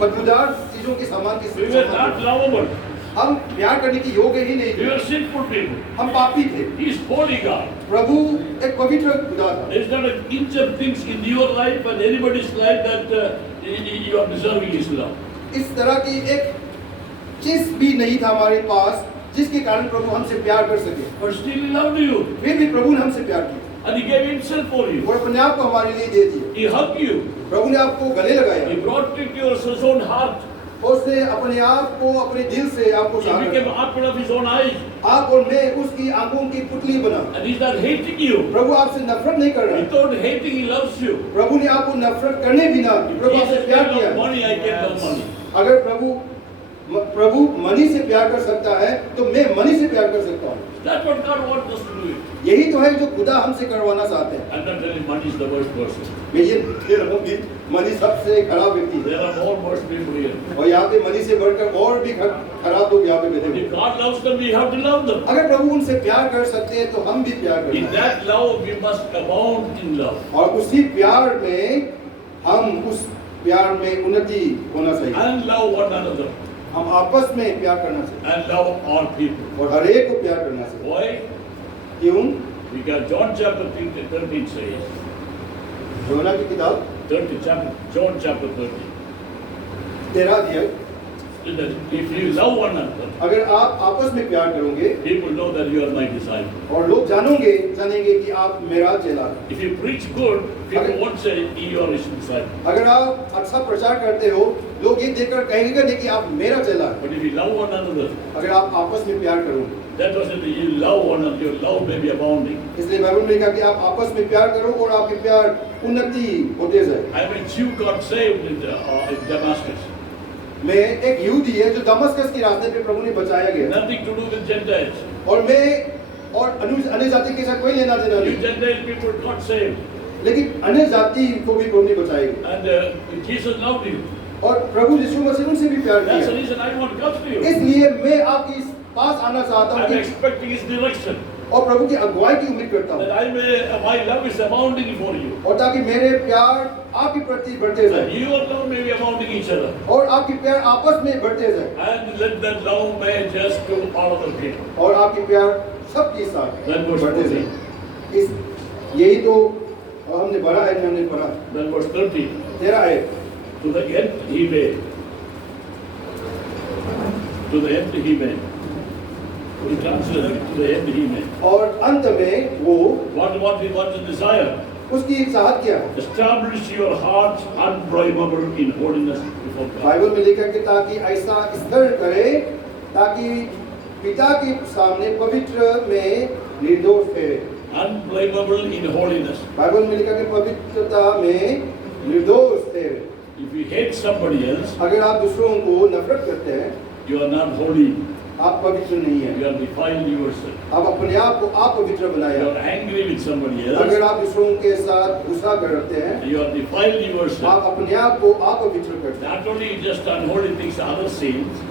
बदबूदार चीजों के सामान की We were not lovable. हम प्यार करने के योग्य ही नहीं We थे, were sinful people. हम पापी थे। He is holy God. प्रभु एक पवित्र खुदा था। There is not an inch of things in your life and anybody's life that you are deserving His love. इस तरह की एक चीज भी नहीं था हमारे पास जिसके कारण प्रभु हमसे प्यार कर सके, But still He loved you. फिर भी प्रभु ने हमसे प्यार किया And He gave Himself for you. और अपने आप को हमारे लिए दे दिया। He hugged you. प्रभु ने आपको गले लगाया, He brought you to your own heart. और उसने अपने आप को अपने दिल से आपको He चाहा। became apple of His own eyes. आप और मैं उसकी आंखों की पुतली बना। And He's not hating you. प्रभु आपसे नफरत नहीं कर रहा है, Without hating, He loves you. प्रभु ने आपको नफरत करने बिना प्रभु आपसे Jesus प्यार gave किया no है। money, I gave no money. अगर प्रभु मनी से प्यार कर सकता है तो मैं मनी से प्यार कर सकता हूँ। That's what God wants us to do. यही तो है जो खुदा हमसे करवाना चाहते हैं। I'm not telling money is the worst person. मैं ये कह रहा हूँ कि मनी सबसे खराब व्यक्ति है, There are more worse people here. और यहाँ पे मनी से बढ़कर और भी खराब लोग यहाँ पे बैठे हुए हैं। If God loves them, we have to love them. अगर प्रभु उनसे प्यार कर सकते हैं तो हम भी प्यार In करें, that love, we must abound in love. और उसी प्यार में हम उस प्यार में उन्नति होना चाहिए। And love one another. हम आपस में प्यार करना चाहिए And love all people. और हर एक को प्यार करना चाहिए। Why? क्यों? Because John chapter 13 says, योना की किताब 30 chapter, John chapter 13, 13 अध्याय, that if you love one another, अगर आप आपस में प्यार करोगे people know that you are my disciple. और लोग जानेंगे कि आप मेरा चेला हैं। If you preach good, people won't say you are his disciple. अगर आप अच्छा प्रचार करते हो, लोग ये देखकर कहेंगे नहीं कि आप मेरा चेला हैं। But if you love one another, अगर आप आपस में प्यार करोगे, that was it. You love one another. Your love may be abounding. इसलिए बाइबल में लिखा कि आप आपस में प्यार करो और आपके प्यार उन्नति होते जाए। I mean, Jew got saved in Damascus. मैं एक यहूदी है जो दमस्कस के रास्ते पे प्रभु ने बचाया गया, Nothing to do with Gentiles. और मैं और अन्य जाति के साथ कोई लेना देना You नहीं, Gentile people got saved. लेकिन अन्य जाति को भी प्रभु ने बचाएगा And Jesus loved you. और प्रभु यीशु मसीह उनसे भी प्यार That's the किया। reason I want to come to you. इसलिए मैं आपके पास आना चाहता हूँ I'm कि expecting his direction. और प्रभु की अगुवाई की उम्मीद करता That हूँ, my love is abounding for you. और ताकि मेरे प्यार आपके प्रति बढ़ते And जाए your love may be abounding each other. और आपके प्यार आपस में बढ़ते जाए And let that love may just to all other people. और आपके प्यार सबके साथ Then verse बढ़ते 14. जाए। इस यही तो हमने पढ़ा है, हमने पढ़ा Then verse 30. 13 है, To the end he made. To the end he made. He translated to the end he made. और अंत में वो What the desire? उसकी चाहत क्या है? Establish your hearts unbreakable in holiness before God. Bible में लिखा कि ताकि ऐसा स्थिर करे ताकि पिता के सामने पवित्र में निर्दोष ठहरे। Unbreakable in holiness. बाइबल में लिखा कि पवित्रता में निर्दोष ठहरे। If you hate somebody else, अगर आप दूसरों को नफरत करते हैं, you are not holy. आप पवित्र नहीं You है। are defiled yourself. आप अपने आप को आप पवित्र You बनाया। are angry with somebody अगर else. आप दूसरों के साथ गुस्सा करते हैं, You are defiled आप yourself. अपने आप को आप पवित्र करते Not only just unholy things, other sins,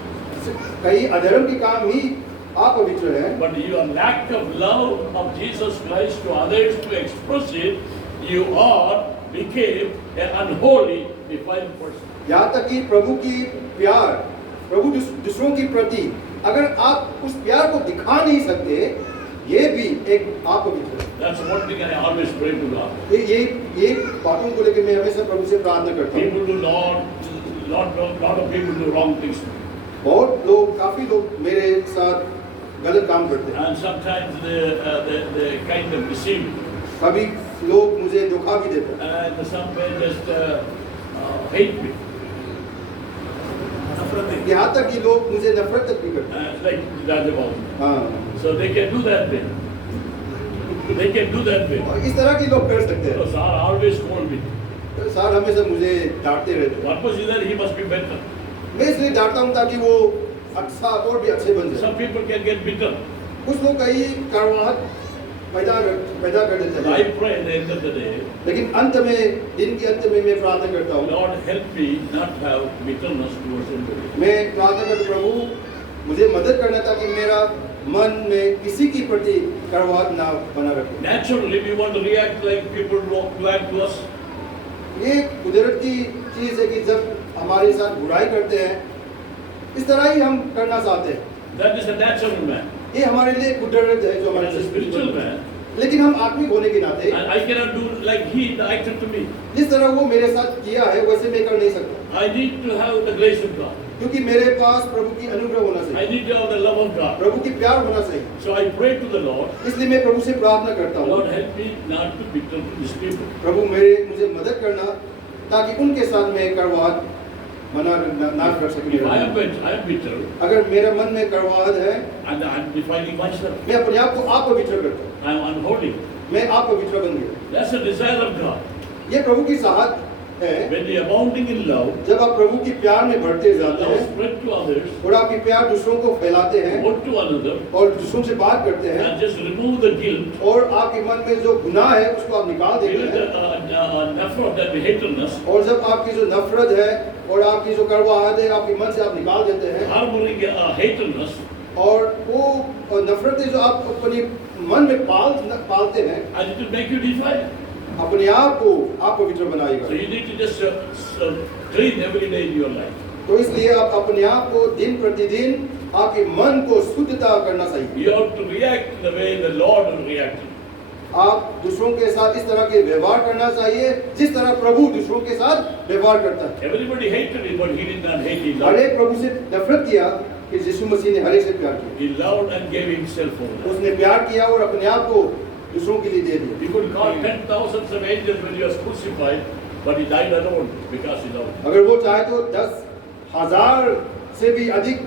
हैं। कई अधर्म के काम ही आप पवित्र हैं, but your lack of love of Jesus Christ to others to express it, you are became an unholy, defiled person. यहाँ तक कि प्रभु की प्यार, प्रभु दूसरों के प्रति अगर आप उस प्यार को दिखा नहीं सकते, ये भी एक आप पवित्र है। That's one thing I always pray to God. ये बातों को लेकर मैं हमेशा प्रभु से प्रार्थना करता हूँ। People do lot of people do wrong things to me. बहुत लोग, काफी लोग मेरे साथ गलत काम करते हैं। And sometimes they kind of deceive me. कभी लोग मुझे धोखा भी देते हैं, And some may just hate me. यहाँ तक कि लोग मुझे नफरत तक भी करते हैं। Like Rajabal. हाँ, So they can do that way. They can do that way. और इस तरह के लोग कर सकते So हैं। Sir always told me, sir हमेशा मुझे डांटते रहते हैं। purpose is that he must be better. मैं इसलिए डांटता हूँ ताकि वो अच्छा और भी अच्छे बन जाए। Some people can get bitter. कुछ लोग कई कड़वाहट पैदा कर देते But हैं, I pray at the end of the day, लेकिन अंत में, दिन के अंत में मैं प्रार्थना करता हूँ, Lord help me not have bitterness towards anybody. मैं प्रार्थना करता हूँ, प्रभु मुझे मदद करना ताकि मेरा मन में किसी के प्रति कड़वाहट ना बना रखे। Naturally, we want to react like people react to us. ये कुदरत की चीज है कि जब हमारे साथ बुराई करते हैं, इस तरह ही हम करना चाहते हैं। That is a natural man. ये हमारे लिए कुदरत है जो But हमारे as a spiritual man, लेकिन हम आत्मिक होने के नाते I cannot do like he acted to me. जिस तरह वो मेरे साथ किया है वैसे मैं कर नहीं सकता, I need to have the grace of God. क्योंकि मेरे पास प्रभु की अनुग्रह होना I चाहिए, need to have the love of God. प्रभु की प्यार होना चाहिए। So I pray to the Lord, इसलिए मैं प्रभु से प्रार्थना करता हूँ, Lord help me not to bitter to these people. प्रभु मुझे मदद करना ताकि उनके साथ मैं कड़वाहट मना ना कर सके। If I am bitter अगर मेरे मन में कड़वाहट है, and I am defiling myself, मैं अपने आप को अपवित्र करता हूँ, I am unholy. मैं अपवित्र बन गया। That's the desire of God. ये प्रभु की चाहत है। When we are abounding in love, जब आप प्रभु की प्यार में बढ़ते जाते love हैं spread to others, और आपकी प्यार दूसरों को फैलाते हैं one to another, और दूसरों से बात करते हैं and just remove the guilt, और आपके मन में जो गुनाह है उसको आप निकाल देते even हैं, the effort that hatredness, और जब आपकी जो नफरत है और आपकी जो कड़वाहट है आपके मन से आप निकाल देते हैं, harboring hatredness, और वो नफरतें जो आप अपने मन में पालते हैं, and it will make you defiled. अपने आप को आप पवित्र बनाएगा। So you need to just clean every day in your life. तो इसलिए आप अपने आप को दिन प्रतिदिन आपके मन को शुद्धता करना चाहिए। You have to react the way the Lord will react. आप दूसरों के साथ इस तरह के व्यवहार करना चाहिए जिस तरह प्रभु दूसरों के साथ व्यवहार करता है। Everybody hated him, but he did not hate. He her loved. एक प्रभु से नफरत किया कि यीशु मसीह ने हर एक से प्यार किया। He loved and gave himself over. उसने प्यार किया और अपने आप को दूसरों के लिए दे दिया। He could call 10,000 of angels when he was crucified, but he died alone because he loved. अगर वो चाहे तो 10,000 से भी अधिक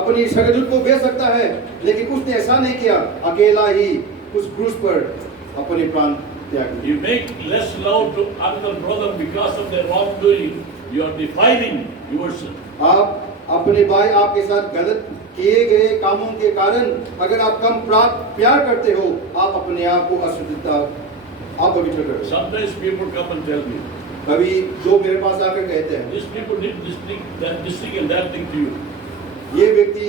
अपनी सगदूत को भेज सकता है, लेकिन उसने ऐसा नहीं किया, अकेला ही उस क्रूस पर अपने प्राण त्याग दिए। You make less love to another brother because of their wrongdoing. You are defiling yourself. आप अपने भाई आपके साथ गलत किए गए कामों के कारण अगर आप कम प्यार करते हो, आप अपने आप को अशुद्धता आप पवित्र कर। Sometimes people come and tell me, कभी जो मेरे पास आकर कहते हैं, these people did this thing, this thing and that thing to you. ये व्यक्ति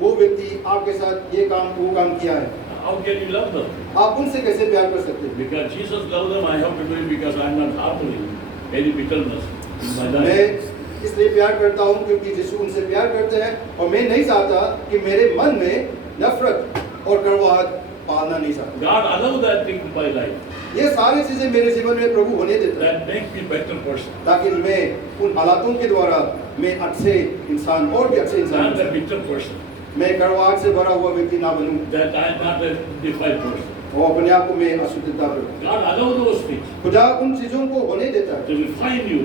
वो व्यक्ति आपके साथ ये काम वो काम किया है, How can you love them? आप उनसे कैसे प्यार कर सकते हैं? Because Jesus loved them, I have to do it because I am not harboring any bitterness in my life. मैं इसलिए प्यार करता हूँ क्योंकि यीशु उनसे प्यार करते हैं और मैं नहीं चाहता कि मेरे मन में नफरत और कड़वाहट पालना नहीं चाहता। God allowed that thing in my life. ये सारी चीजें मेरे जीवन में प्रभु होने देता है That make me better person. ताकि मैं उन हालातों के द्वारा मैं अच्छे इंसान और भी अच्छे इंसान Not बन a bitter person. सकूं। मैं कड़वाहट से भरा हुआ व्यक्ति ना बनूं That I am not a defiled person. और अपने आप को मैं अशुद्धता करूं। God allowed those things खुदा उन चीजों को होने देता है to refine you,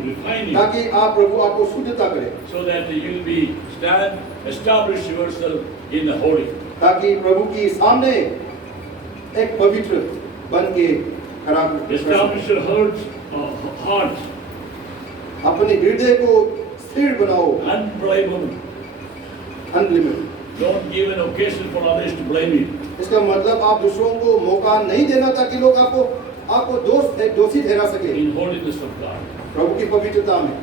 ताकि आप प्रभु आपको शुद्धता करें, so that you will be establish yourself in the holy. ताकि प्रभु की सामने एक पवित्र बन के खड़ा कर Establish your heart, अपने हृदय को स्थिर बनाओ, unblameable. Unlimited. Don't give an occasion for others to blame you. इसका मतलब आप दूसरों को मौका नहीं देना ताकि लोग आपको दोषी ठहरा सके In holiness of God. प्रभु की पवित्रता में।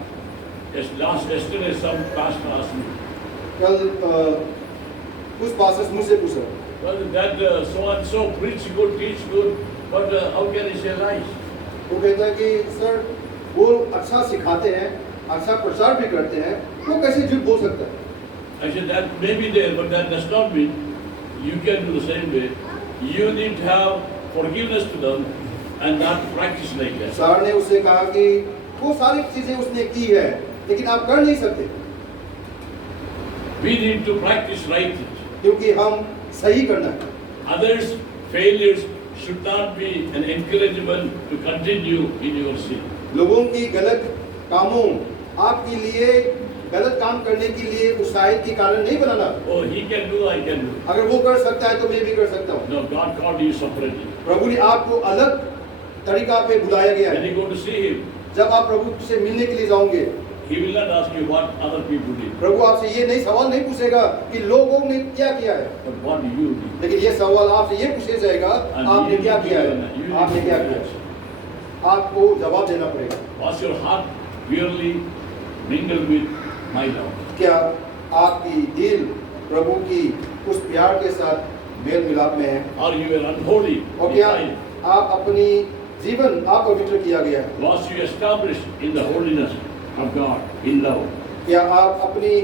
Yesterday some pastor asked me, कल कुछ पास्टर्स मुझसे पूछा, well, that so and so preach good, teach good, but how can he say lies? वो कहता है कि सर वो अच्छा सिखाते हैं, अच्छा प्रचार भी करते हैं, वो कैसे झूठ बोल सकता है? I said that may be there, but that does not mean you can do the same way. You need to have forgiveness to them and not practice like that. Sir ने उससे कहा कि वो सारी चीजें उसने की है, लेकिन आप कर नहीं सकते We need to practice right. क्योंकि हम सही करना है। Others' failures should not be an encouragement to continue in your sin. लोगों की गलत कामों आपके लिए गलत काम करने के लिए उत्साहित के कारण नहीं बनाना। Oh, he can do, I can do. अगर वो कर सकता है तो मैं भी कर सकता हूँ। No, God called you separately. प्रभु ने आपको अलग तरीका पे बुलाया गया When है। you go to see him, जब आप प्रभु से मिलने के लिए जाओगे, he will not ask you what other people did, प्रभु आपसे ये नहीं सवाल नहीं पूछेगा कि लोगों ने क्या किया है, but what do you do? लेकिन ये सवाल आपसे ये पूछा जाएगा आपने क्या किया है, आपने क्या किया है। आपको जवाब देना पड़ेगा। Was your heart purely mingled with my love? क्या आपकी दिल प्रभु की उस प्यार के साथ मेल मिलाप में है, Or you were unholy? और क्या defiled? आप अपनी जीवन आप पवित्र किया गया है, Was you established in the holiness? of God in love. क्या आप अपनी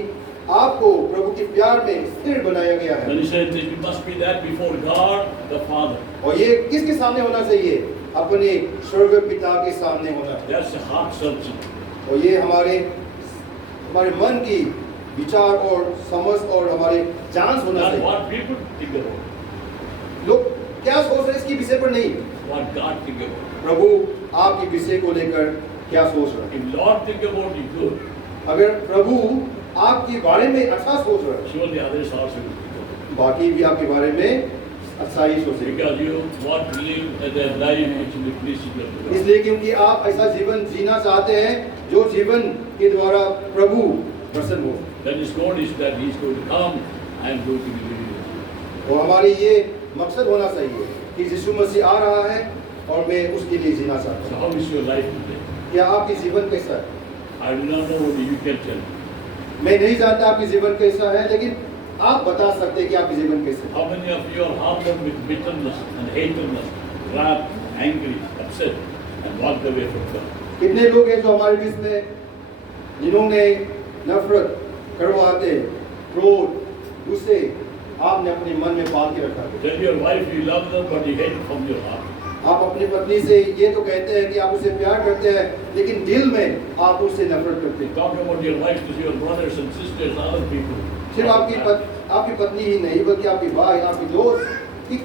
आप को प्रभु के प्यार में स्थिर बनाया गया है? Then he said that you must be that before God the Father. और ये किसके सामने होना चाहिए? अपने स्वर्ग पिता के सामने होना। That's a heart searching. और ये हमारे मन की विचार और समझ और हमारे जांच होना Not चाहिए। what people think about, लोग क्या सोच रहे हैं इसके विषय पर नहीं, what God think about. प्रभु आपके विषय को लेकर क्या सोच रहे हैं। If Lord think about you good, अगर प्रभु आपके बारे में अच्छा सोच रहे हैं, surely others also will think about you. बाकी भी आपके बारे में अच्छा ही सोचेंगे। Because you want to live a life which will be pleasing to God. इसलिए क्योंकि आप ऐसा जीवन जीना चाहते हैं जो जीवन के द्वारा प्रभु प्रसन्न हो। Then his goal is that he is going to come and going to be living with you. और हमारी ये मकसद होना चाहिए कि यीशु मसीह आ रहा है और मैं उसके लिए जीना चाहता So हूँ। how is your life today? क्या आपकी जीवन कैसा है? I do not know whether you can tell me. मैं नहीं जानता आपकी जीवन कैसा है, लेकिन आप बता सकते हैं कि आपकी जीवन कैसा है। How many of you are harbored with bitterness and hatredness, wrath, angry, upset, and walked away from God? कितने लोग हैं जो हमारे बीच में जिन्होंने नफरत, कड़वाहट, क्रोध, गुस्से आपने अपने मन में पाल के रखा है। Tell your wife you love them, but you hate from your heart. आप अपनी पत्नी से ये तो कहते हैं कि आप उसे प्यार करते हैं, लेकिन दिल में आप उससे नफरत करते हैं। Talk about your wife to your brothers and sisters, other people. सिर्फ आपकी पत्नी ही नहीं, बल्कि आपके भाई, आपके दोस्त के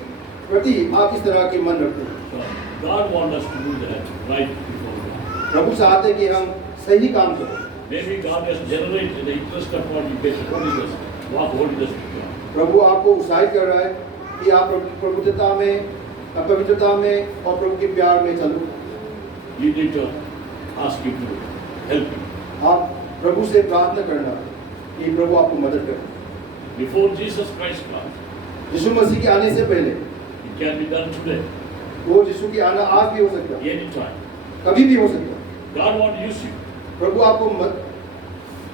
प्रति आप इस तरह के मन रखते हैं। So God wants us to do that right before God. प्रभु चाहते हैं कि हम सही काम करें। Maybe God has generated the interest upon you based on holiness. Walk holiness with God. प्रभु आपको उत्साहित कर रहा है कि आप प्रभुता में, पवित्रता में और प्रभु के प्यार में चलो। You need to ask Him to help you. आप प्रभु से प्रार्थना करना कि प्रभु आपको मदद करे। Before Jesus Christ comes, यीशु मसीह के आने से पहले, it can be done today, वो यीशु की आना आज भी हो सकता है, anytime. कभी भी हो सकता है। God wants to use you. प्रभु आपको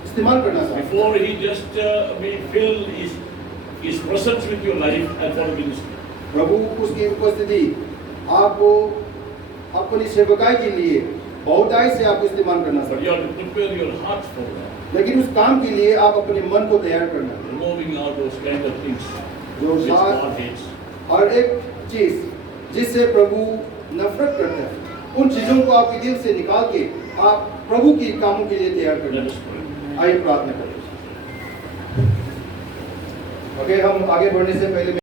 इस्तेमाल करना चाहता है। Before He just may fill His presence with your life and for ministry. प्रभु उसकी उपस्थिति आपको अपनी सेवकाई के लिए बहुतायत से आपको इस्तेमाल करना But चाहिए, you have to prepare your heart for that. लेकिन उस काम के लिए आप अपने मन को तैयार करना है। Removing all those kind of things जो which साथ God hates. हर एक चीज जिससे प्रभु नफरत करता है, उन चीजों को आपके दिल से निकाल के आप प्रभु की कामों के लिए तैयार करना। Let us pray. आइए प्रार्थना करें। ओके, हम आगे बढ़ने से पहले